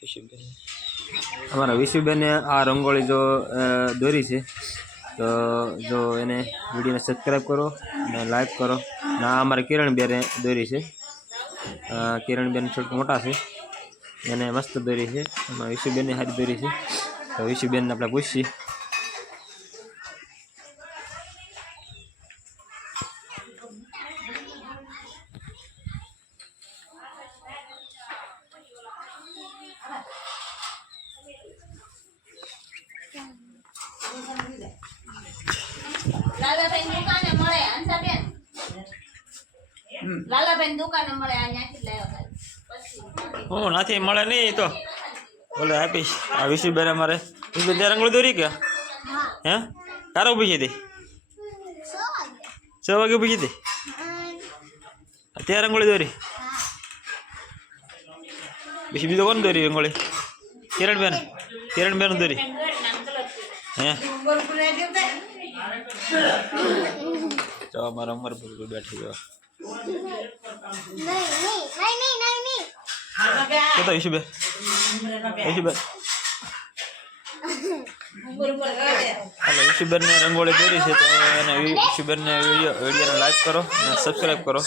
વિશુબેન અમારા વિશુબેને આ રંગોળી જો દોરી છે તો જો એને વિડીયોને સબસ્ક્રાઈબ કરો અને લાઈક કરો. અને આ અમારા કિરણબેને દોરી છે. કિરણબેન થોડીક મોટા છે, એને મસ્ત દોરી છે. એમાં વિશુબેનની સારી દોરી છે. તો વિશુબેનને આપણે પૂછીએ. લાલાબેન દુકાને મળે હંસાબેન. લાલાબેન દુકાને મળે આ ન્યાથી લાવ્યા પછી હું નથી મળે નહીં તો બોલે આપીશ. આ વિશુબેન અમારે વિશુબેન ત્યાં રંગોળી દોરી કે હે તારો ઊભી છે તે 6 વાગે ઊભી છે તે ત્યાં રંગોળી દોરી. પછી બીજો કોણ દોરી રંગોળી? કિરણબેન દોરી હે. તો અમારા અમરપુર બેઠી ગયો તો વિશુબેન હાલો વિશુબેન ને રંગોળી દોરી છે. તો એને વિશુબેન ને વિડીયોને લાઈક કરો અને સબસ્ક્રાઈબ કરો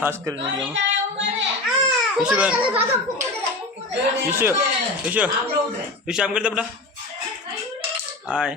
ખાસ કરીને વિડીયોમાં. વિશુબેન વિશુ આમ કરી દે બેટા. હાય.